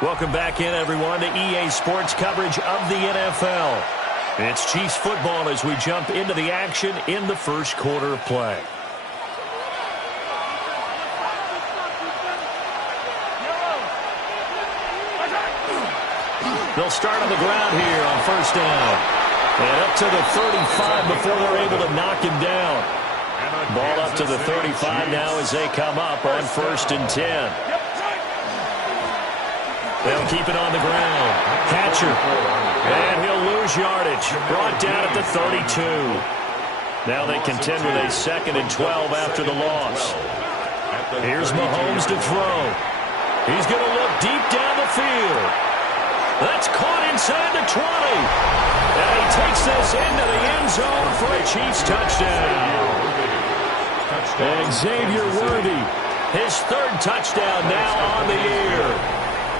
Welcome back in, everyone, to EA Sports coverage of the NFL. It's Chiefs football as we jump into the action in the first quarter of play. They'll start on the ground here on first down. And up to the 35 before they're able to knock him down. Ball up to the 35 now as they come up on first and 10. They'll keep it on the ground. Hatcher. And he'll lose yardage. Brought down at the 32. Now they contend with a second and 12 after the loss. Here's Mahomes to throw. He's going to look deep down the field. That's caught inside the 20. And he takes this into the end zone for a Chiefs touchdown. And Xavier Worthy, his third touchdown now on the year.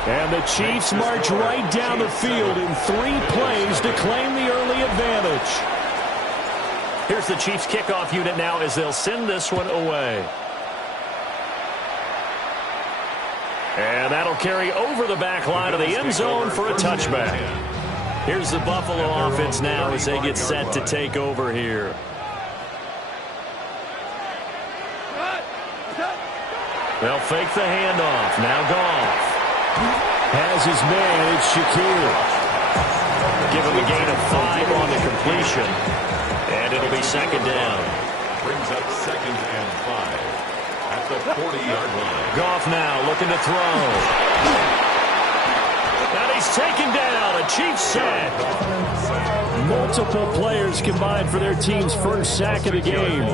And the Chiefs march right down the field in 3 plays to claim the early advantage. Here's the Chiefs kickoff unit now as they'll send this one away. And that'll carry over the back line of the end zone for a touchback. Here's the Buffalo offense now as they get set to take over here. They'll fake the handoff. Now Goff has his man. It's Shakir. Give him a gain of 5 on the completion. And it'll be second down. Brings up second and 5 at the 40-yard line. Goff now looking to throw. And he's taken down. A Chiefs sack. Multiple players combined for their team's first sack of the game.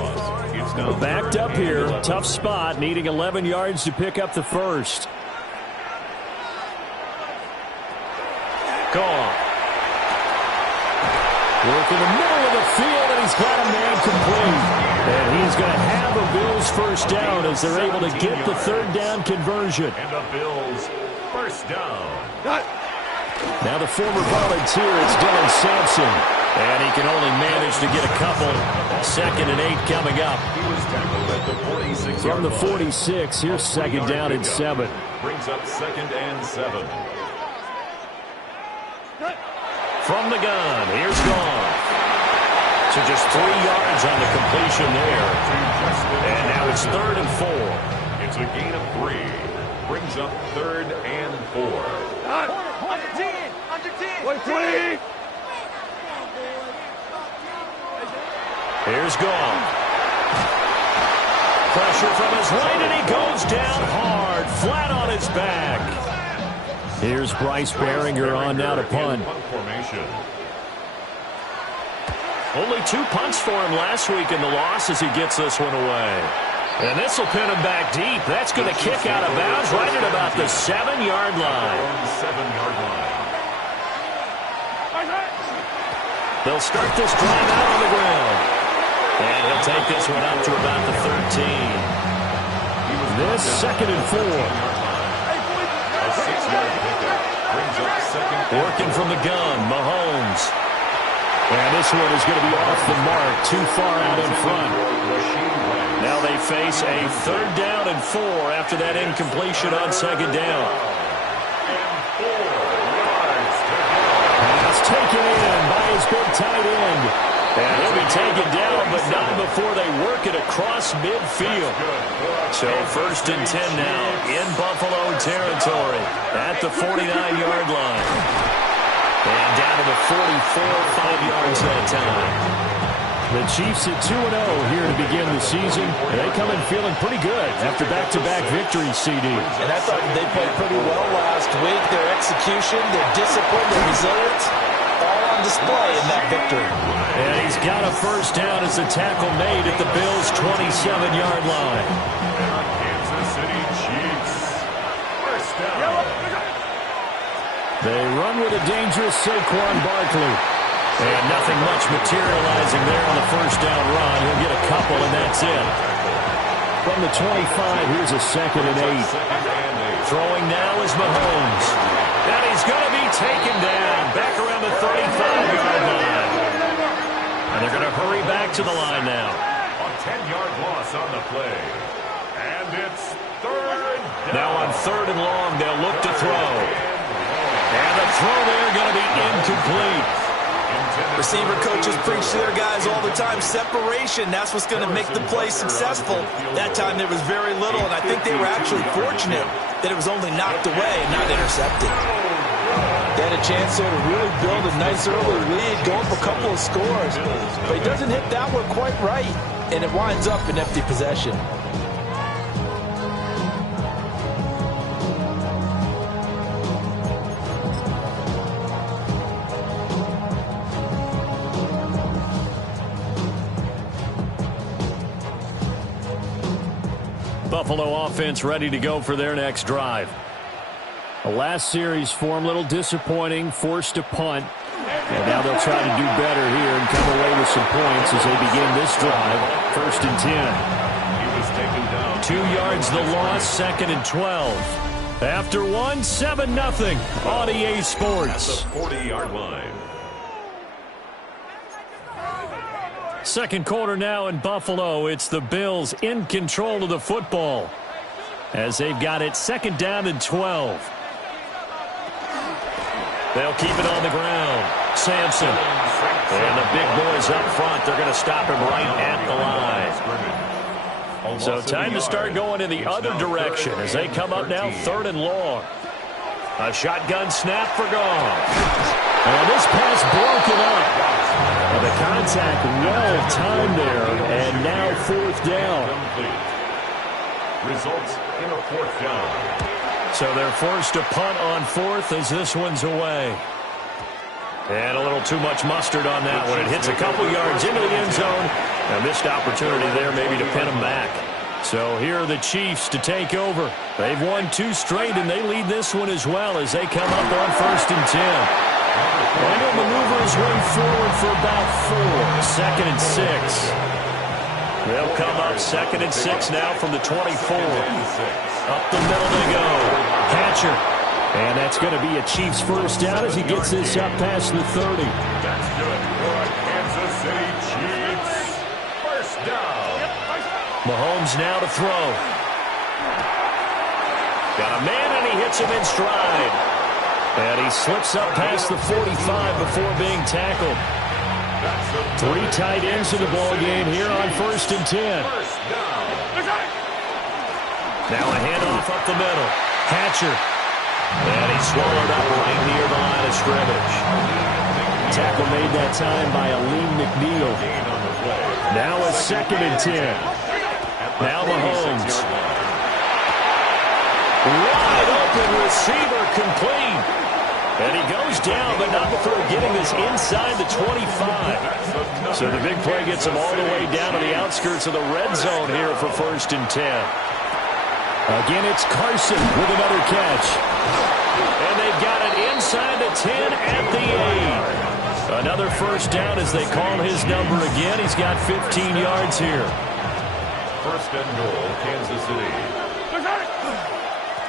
Backed up here. Tough spot. Needing 11 yards to pick up the first. Goff. Work in the middle of the field, and he's got a man complete. And he's going to have a Bills first down as they're able to get the third down conversion. And the Bills first down. Now the former volunteer, it's Dylan Sampson. And he can only manage to get a couple. Second and 8 coming up. He was tackled at the 46. From the 46, here's second down and 7. Brings up second and 7. From the gun, here's Goff. So just 3 yards on the completion there. And now it's third and 4. It's a gain of 3. Brings up third and 4. Under 10. Under 10. 20. Here's Goff. Pressure from his right, and he goes down hard, flat on his back. Here's Bryce Behringer on now to punt. Only 2 punts for him last week in the loss as he gets this one away. And this will pin him back deep. That's going to kick out of bounds right at about the 7-yard line. They'll start this drive out on the ground. And he'll take this one up to about the 13. This second and 4. A 6-yard pickup brings up second. Working from the gun, Mahomes. And this one is going to be off the mark, too far out in front. Now they face a third down and 4 after that incompletion on second down. And 4 yards to go. Pass taken in by his big tight end. And he'll be taken down, but not before they work it across midfield. So first and 10 now in Buffalo territory at the 49-yard line. And down to the 44, 5 yards that time. The Chiefs at 2-0 here to begin the season. They come in feeling pretty good after back-to-back victories, CD. And I thought they played pretty well last week. Their execution, their discipline, their resilience, all on display in that victory. And he's got a first down as the tackle made at the Bills' 27-yard line. Kansas City Chiefs. First down. They run with a dangerous Saquon Barkley. And nothing much materializing there on the first down run. He'll get a couple, and that's it. From the 25, here's a second and 8. Throwing now is Mahomes. And he's going to be taken down back around the 35-yard line. And they're going to hurry back to the line now. A 10-yard loss on the play. And it's third down. Now on third and long, they'll look to throw. Receiver coaches preach to their guys all the time. Separation, that's what's going to make the play successful. That time there was very little, and I think they were actually fortunate that it was only knocked away and not intercepted. They had a chance there to really build a nice early lead, go up a couple of scores. But he doesn't hit that one quite right, and it winds up an empty possession. Buffalo offense ready to go for their next drive. The last series for them, a little disappointing, forced a punt. And now they'll try to do better here and come away with some points as they begin this drive. 1st and 10. He was taken down. 2 yards the loss, 2nd and 12. After 1, 7-0 on EA Sports. At the 40-yard line. Second quarter now in Buffalo. It's the Bills in control of the football as they've got it 2nd down and 12. They'll keep it on the ground. Sampson. And the big boys up front. They're going to stop him right at the line. So time to start going in the other direction as they come up now 3rd and long. A shotgun snap for Goff. And this pass broken up. And the contact well timed there. And now 4th down. Results in a 4th down. So they're forced to punt on 4th as this one's away. And a little too much mustard on that one. It hits a couple yards into the end zone. A missed opportunity there maybe to pin them back. So here are the Chiefs to take over. They've won 2 straight, and they lead this one as well as they come up on 1st and 10. And he'll maneuver his way forward for about 4. 2nd and 6. They'll come up 2nd and 6 now from the 24. Up the middle they go. Hatcher. And that's going to be a Chiefs first down as he gets this up past the 30. That's good for a Kansas City Chiefs. First down. Mahomes now to throw. Got a man and he hits him in stride. And he slips up past the 45 before being tackled. 3 tight ends in the ball game here on 1st and 10. Now a handoff up the middle. Hatcher. And he's swallowed up right near the line of scrimmage. Tackle made that time by Aleem McNeil. Now a 2nd and 10. Now Mahomes. Wide open receiver complete. And he goes down, but not before getting this inside the 25. So the big play gets him all the way down to the outskirts of the red zone here for 1st and 10. Again, it's Carson with another catch. And they've got it inside the 10 at the 8. Another first down as they call his number again. He's got 15 yards here. 1st and goal, Kansas City.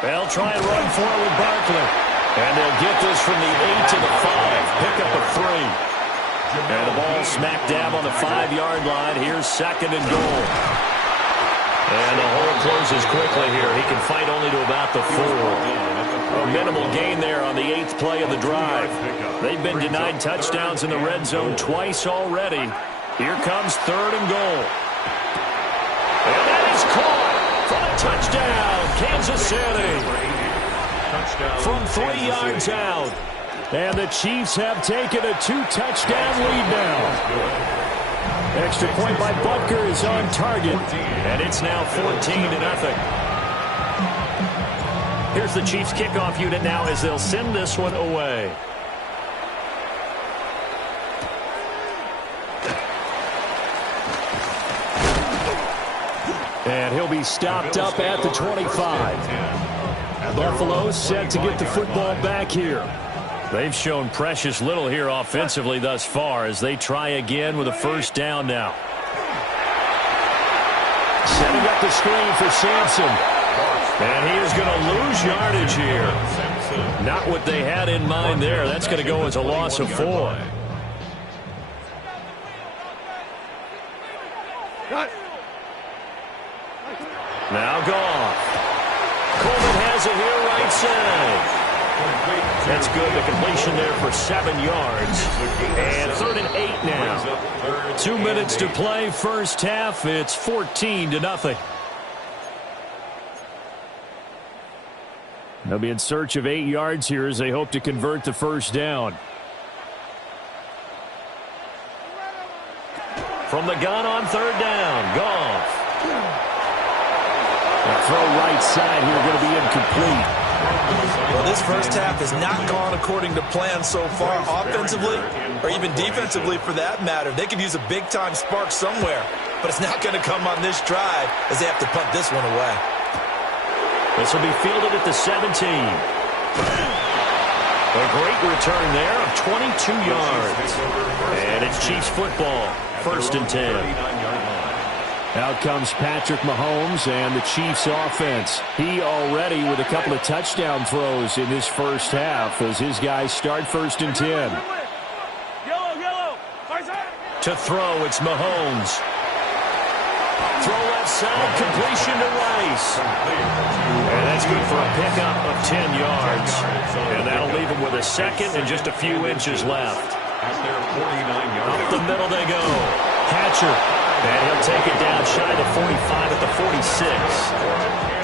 They'll try and run for it with Barkley. And they'll get this from the 8 to the 5. Pick up a 3. And the ball smack dab on the 5-yard line. Here's 2nd and goal. And the hole closes quickly here. He can fight only to about the 4. A minimal gain there on the 8th play of the drive. They've been denied touchdowns in the red zone twice already. Here comes 3rd and goal. And that is caught for a touchdown, Kansas City. From 3 yards out. And the Chiefs have taken a 2-touchdown lead now. Extra point by Butker is on target. And it's now 14-0. Here's the Chiefs kickoff unit now as they'll send this one away. And he'll be stopped up at the 25. Buffalo set to get the football back here. They've shown precious little here offensively thus far as they try again with a first down now. Setting up the screen for Sampson. And he is going to lose yardage here. Not what they had in mind there. That's going to go as a loss of 4. Now Goff. Coleman has it here right side. That's good. The completion there for 7 yards. And 3rd and 8 2 minutes to play first half. It's 14-0. They'll be in search of 8 yards here as they hope to convert the first down. From the gun on third down, Goff. The throw right side here going to be incomplete. Well, this first half has not gone according to plan so far, offensively or even defensively for that matter. They could use a big-time spark somewhere, but it's not going to come on this drive as they have to punt this one away. This will be fielded at the 17. A great return there of 22 yards. And it's Chiefs football, 1st and 10. Out comes Patrick Mahomes and the Chiefs offense. He already with a couple of touchdown throws in this first half as his guys start 1st and 10. To throw, it's Mahomes. Throw left side, completion to Rice. And that's good for a pickup of 10 yards. And that'll leave him with a second and just a few inches left. Up the middle they go. Hatcher. And he'll take it down shy of the 45 at the 46.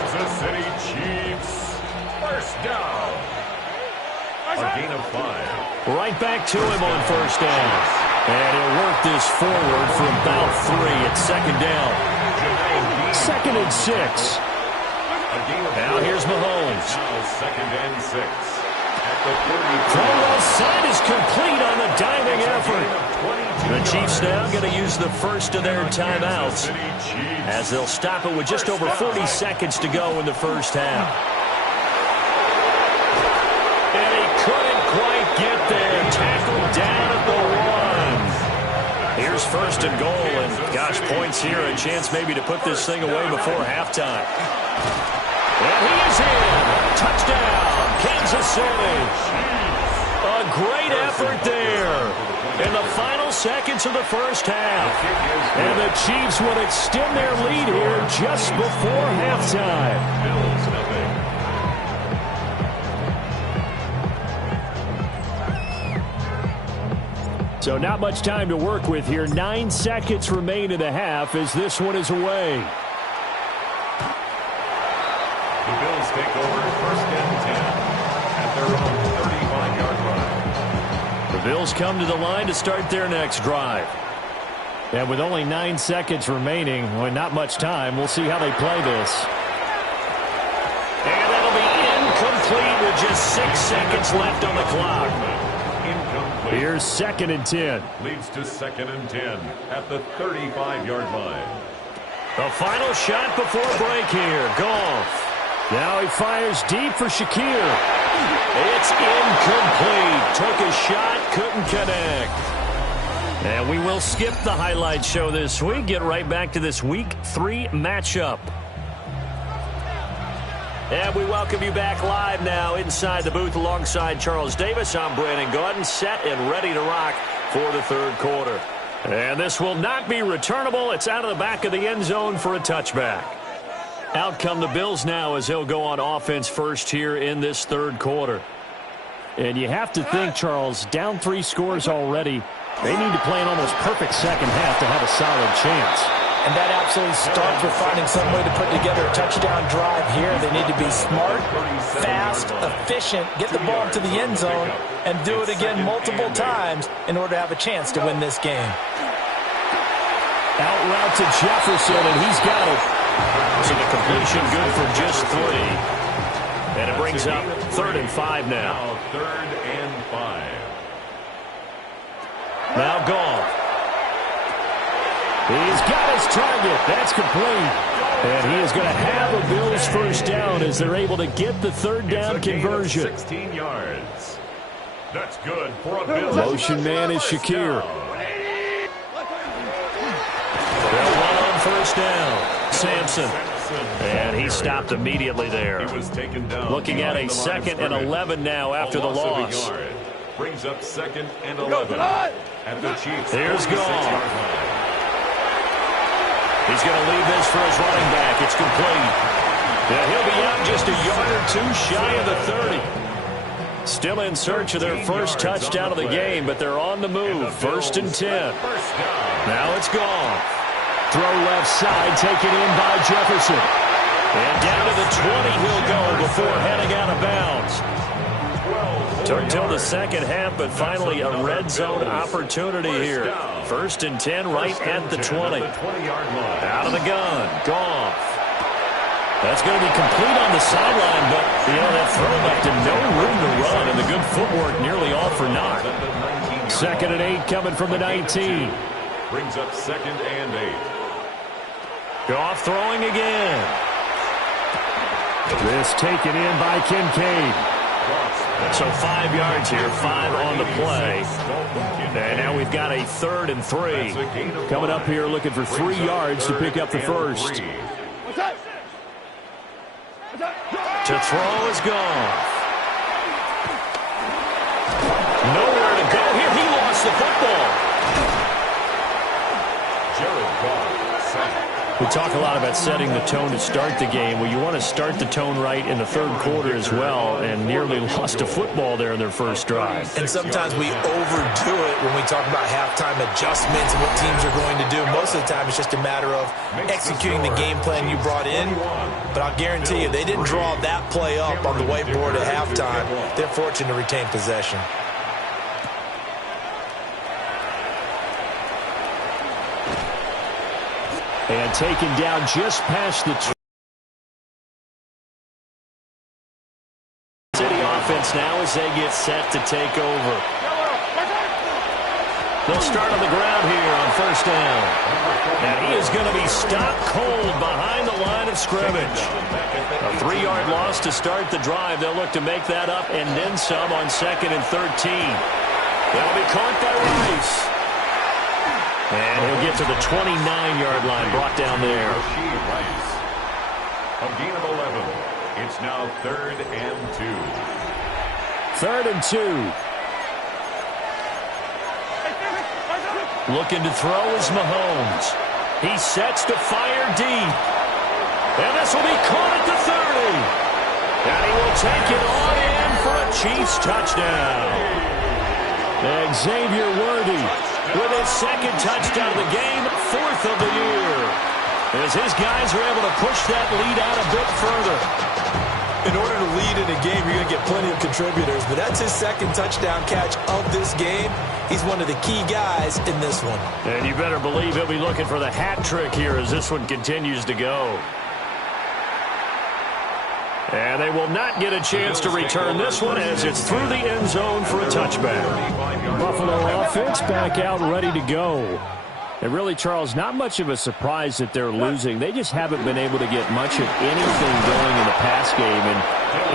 Kansas City Chiefs. First down. A gain of 5. Right back to him on first down. And he'll work this forward for about 3 at second down. 2nd and 6. Now here's Mahomes. Now 2nd and 6. At the 30. Throw left side is complete on the diving effort. The Chiefs now going to use the first of their timeouts as they'll stop it with just over 40 seconds to go in the first half. And he couldn't quite get there. Tackled down at the 1. Here's 1st and goal, and gosh, points here, a chance maybe to put this thing away before halftime. And he is in. Touchdown, Kansas City. A great effort there in the final seconds of the first half. And the Chiefs will extend their lead here just before halftime. So not much time to work with here. 9 seconds remain in the half as this one is away. The Bills take over 1st and 10 at their own 35-yard line. The Bills come to the line to start their next drive. And with only 9 seconds remaining, well, not much time, we'll see how they play this. And that'll be incomplete with just 6 seconds left on the clock. Incomplete. Here's 2nd and 10. Leads to 2nd and 10 at the 35-yard line. The final shot before break here. Goff. Now he fires deep for Shakir. It's incomplete. Took a shot, couldn't connect. And we will skip the highlight show this week. Get right back to this Week 3 matchup. And we welcome you back live now inside the booth alongside Charles Davis. I'm Brandon Gaudin, set and ready to rock for the 3rd quarter. And this will not be returnable. It's out of the back of the end zone for a touchback. Out come the Bills now as they'll go on offense first here in this 3rd quarter. And you have to think, Charles, down 3 scores already. They need to play an almost perfect second half to have a solid chance. And that absolutely starts with finding some way to put together a touchdown drive here. They need to be smart, fast, efficient, get the ball to the end zone, and do it again multiple times in order to have a chance to win this game. Out route to Jefferson, and he's got it. So the completion good for just 3. And it brings up 3rd and 5 now. 3rd and 5. Now Goff. He's got his target. That's complete. And he is going to have a Bills first down as they're able to get the 3rd down conversion. 16 yards. That's good for a Bills. Motion man is Shakir. They'll run on first down. Sampson. And he stopped immediately there. He was taken down. Looking at a 2nd and 11 now after the loss. Brings up 2nd and 11 at the Chiefs. Here's Goff. He's going to leave this for his running back. It's complete. And he'll be out just a yard or 2 shy of the 30. Still in search of their first touchdown of the game, but they're on the move. 1st and 10. Now it's Goff. Throw left side, taken in by Jefferson. And down to the 20 he'll go before heading out of bounds. Took till the second half, but finally a red zone opportunity here. 1st and 10 right at the 20. Out of the gun, Goff. That's going to be complete on the sideline, but, that throw left him no room to run, and the good footwork nearly all for naught. 2nd and 8 coming from the 19. Brings up 2nd and 8. Goff throwing again. This taken in by Kincaid. So 5 yards here, 5 on the play. And now we've got a 3rd and 3. Coming up here looking for 3 yards to pick up the first. To throw is Goff. Nowhere to go here. He lost the football. Jared Goff, sacked. We talk a lot about setting the tone to start the game. Well, you want to start the tone right in the 3rd quarter as well, and nearly lost a football there in their first drive. And sometimes we overdo it when we talk about halftime adjustments and what teams are going to do. Most of the time, it's just a matter of executing the game plan you brought in. But I'll guarantee you, they didn't draw that play up on the whiteboard at halftime. They're fortunate to retain possession. And taken down just past the City offense now as they get set to take over. They'll start on the ground here on 1st down. And he is going to be stopped cold behind the line of scrimmage. A 3-yard loss to start the drive. They'll look to make that up and then some on 2nd and 13. They'll be caught by Rice. And he'll get to the 29-yard line, brought down there. A gain of 11. It's now 3rd and 2. 3rd and 2. Looking to throw is Mahomes. He sets to fire deep. And this will be caught at the 30. And he will take it on in for a Chiefs touchdown. Xavier Worthy with his 2nd touchdown of the game, 4th of the year. As his guys are able to push that lead out a bit further. In order to lead in a game, you're going to get plenty of contributors, but that's his 2nd touchdown catch of this game. He's one of the key guys in this one. And you better believe he'll be looking for the hat trick here as this one continues to go. And they will not get a chance to return this one as it's through the end zone for a touchback. Buffalo offense back out ready to go. And really, Charles, not much of a surprise that they're losing. They just haven't been able to get much of anything going in the pass game. And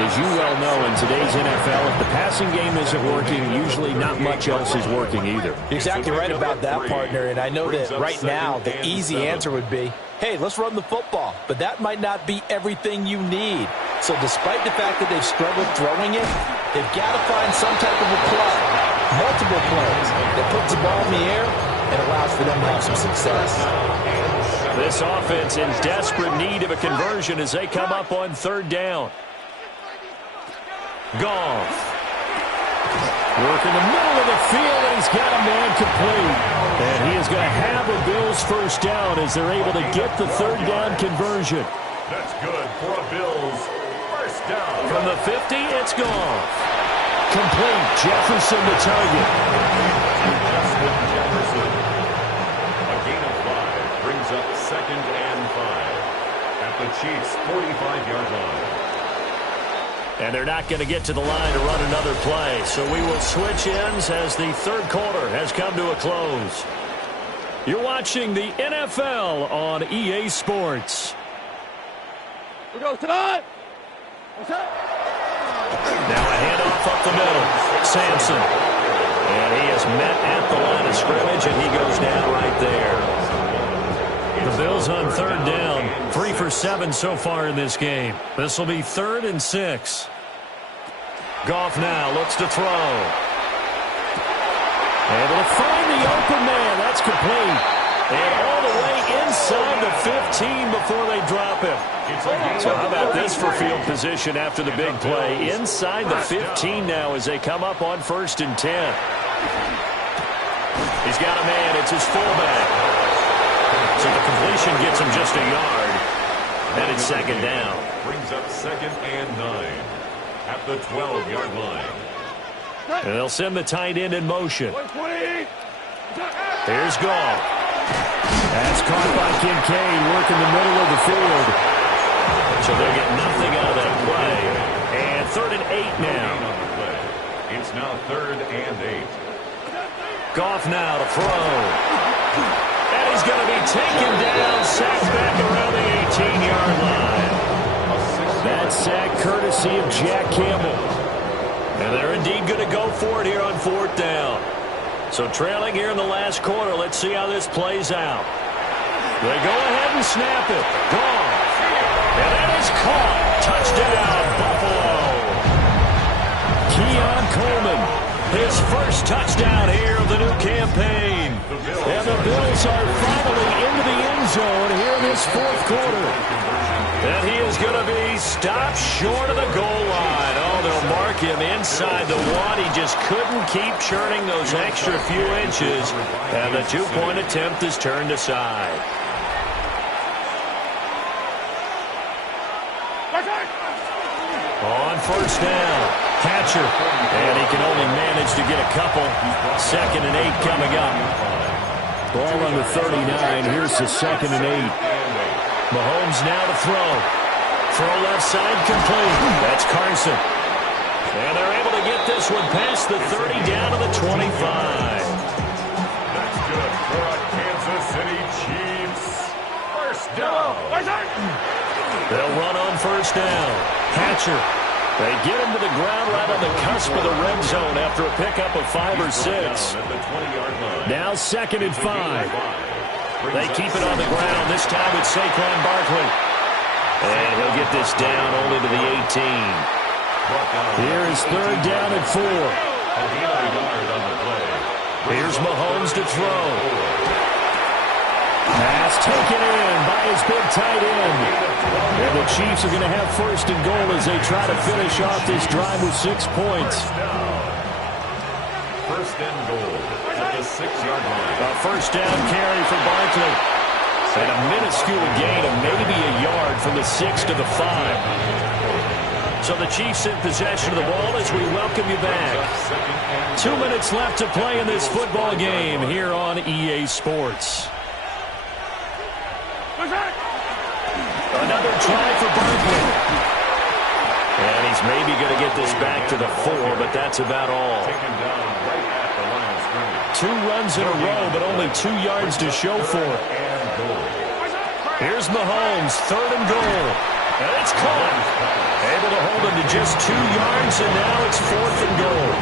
as you well know, in today's NFL, if the passing game isn't working, usually not much else is working either. You're exactly right about that, partner. And I know that right now the easy answer would be, hey, let's run the football. But that might not be everything you need. So despite the fact that they've struggled throwing it, they've got to find some type of a play, multiple plays, that puts the ball in the air and allows for them to have some success. This offense in desperate need of a conversion as they come up on 3rd down. Goff. Work in the middle of the field, and he's got a man complete. And he is going to have a Bills 1st down as they're able to get the 3rd down conversion. That's good for a Bills 1st down. From the 50, it's Goff. Complete. Jefferson the target. Justin Jefferson. A gain of 5 brings up 2nd and 5 at the Chiefs' 45-yard line. And they're not going to get to the line to run another play. So we will switch ends as the 3rd quarter has come to a close. You're watching the NFL on EA Sports. We go tonight. Now a handoff up the middle. Sampson. And he is met at the line of scrimmage, and he goes down right there. The Bills on 3rd down. 3 for 7 so far in this game. This will be 3rd and 6. Goff now looks to throw. Able to find the open man. That's complete. And all the way inside the 15 before they drop him. So how about this for field position after the big play? Inside the 15 now as they come up on 1st and 10. He's got a man. It's his fullback. So the completion gets him just a yard. And it's 2nd down. Brings up 2nd and 9 at the 12-yard line. And they'll send the tight end in motion. Here's Goff. That's caught by Kincaid, working the middle of the field. So they'll get nothing out of that play. And 3rd and 8 now. It's now 3rd and 8. Goff now to throw. And he's going to be taken down, sacked back around the 18-yard line. That sack courtesy of Jack Campbell. And they're indeed going to go for it here on 4th down. So trailing here in the last quarter, let's see how this plays out. They go ahead and snap it. Gone. And that is caught. Touchdown, Buffalo. Keon Coleman, his first touchdown here of the new campaign. And the Bills are finally into the end zone here in this 4th quarter. And he is going to be stopped short of the goal line. Oh, they'll mark him inside the 1. He just couldn't keep churning those extra few inches. And the 2-point attempt is turned aside. On 1st down, Hatcher. And he can only manage to get a couple. 2nd and 8 coming up. Ball on the 39. Here's the 2nd and 8. Mahomes now to throw. Throw left side complete. That's Carson. And they're able to get this one past the 30 down to the 25. That's good for a Kansas City Chiefs. 1st down. They'll run on 1st down. Hatcher. They get him to the ground right on the cusp of the red zone after a pickup of 5 or 6. Now 2nd and 5. They keep it on the ground. This time it's Saquon Barkley. And he'll get this down only to the 18. Here is 3rd down and 4. Here's Mahomes to throw. Pass taken in by his big tight end. And the Chiefs are going to have 1st and goal as they try to finish off this drive with 6 points. 1st and goal at the 6-yard line. A 1st down carry for Barkley. And a minuscule gain of maybe a yard from the 6 to the 5. So the Chiefs in possession of the ball as we welcome you back. 2 minutes left to play in this football game here on EA Sports. Another try for Barkley. And he's maybe going to get this back to the 4, but that's about all. 2 runs in a row, but only 2 yards to show for it. Here's Mahomes, 3rd and goal. And it's caught. Able to hold him to just 2 yards, and now it's 4th and goal.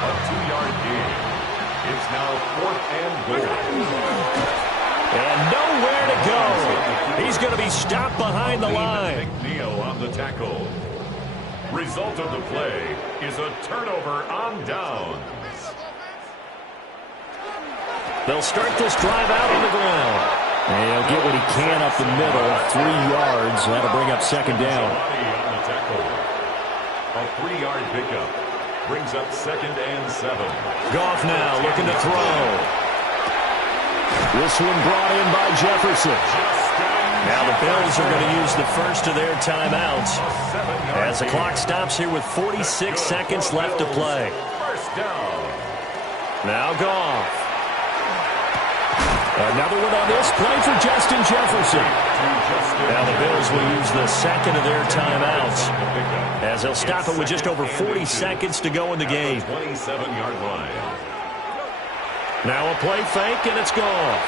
A 2-yard gain. It's now 4th and goal. And nowhere to go. He's going to be stopped behind the line. McNeil on the tackle. Result of the play is a turnover on downs. They'll start this drive out on the ground. And he'll get what he can up the middle, 3 yards. That'll bring up 2nd down. A 3-yard pickup brings up 2nd and 7. Goff now looking to throw. This one brought in by Jefferson. Now the Bills are going to use the first of their timeouts as the clock stops here with 46 seconds left to play. 1st down. Now Goff. Another one on this play for Justin Jefferson. Now the Bills will use the second of their timeouts as they'll stop it with just over 40 seconds to go in the game. 27-yard line. Now a play fake, and it's gone.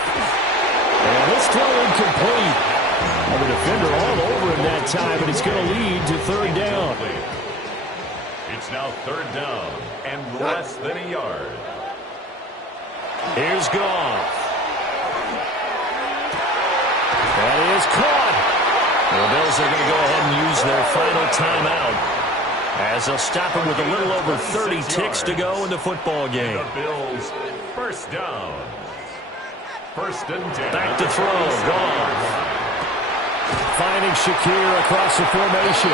And this throw incomplete. And the defender all over him that time, but it's going to lead to 3rd down. It's now 3rd down and less than a yard. Here's Goff. That is caught. The Bills are going to go ahead and use their final timeout as they'll stop it with a little over 30 ticks to go in the football game. The Bills 1st down. First and 10. Back to throw. Goff. Finding Shakir across the formation.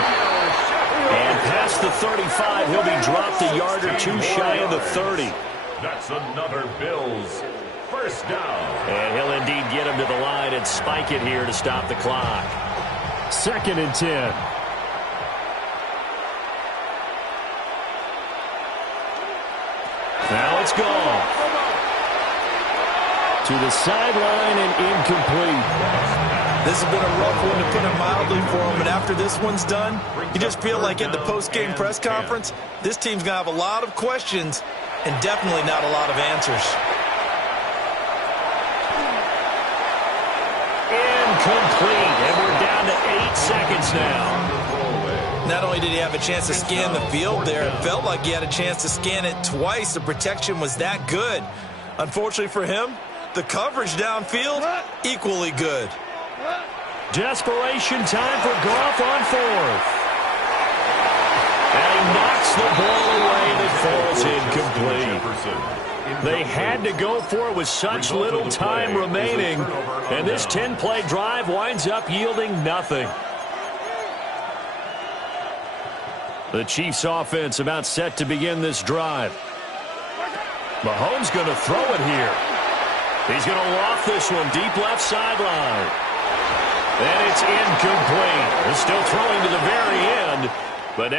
And past the 35, he'll be dropped a yard or two shy of the 30. That's another Bills first down. And he'll indeed get him to the line and spike it here to stop the clock. 2nd and 10. Now it's gone. To the sideline and incomplete. This has been a rough one, to put it mildly, for him. But after this one's done, you just feel like at the post-game press conference, this team's going to have a lot of questions and definitely not a lot of answers. Incomplete. And we're down to 8 seconds now. Not only did he have a chance to scan the field there, it felt like he had a chance to scan it twice. The protection was that good. Unfortunately for him, the coverage downfield, equally good. Desperation time for Goff on 4th. And he knocks the ball away and it falls incomplete. They had to go for it with such little time remaining. And this 10-play drive winds up yielding nothing. The Chiefs offense about set to begin this drive. Mahomes going to throw it here. He's going to loft this one deep left sideline. And it's incomplete. He's still throwing to the very end, but now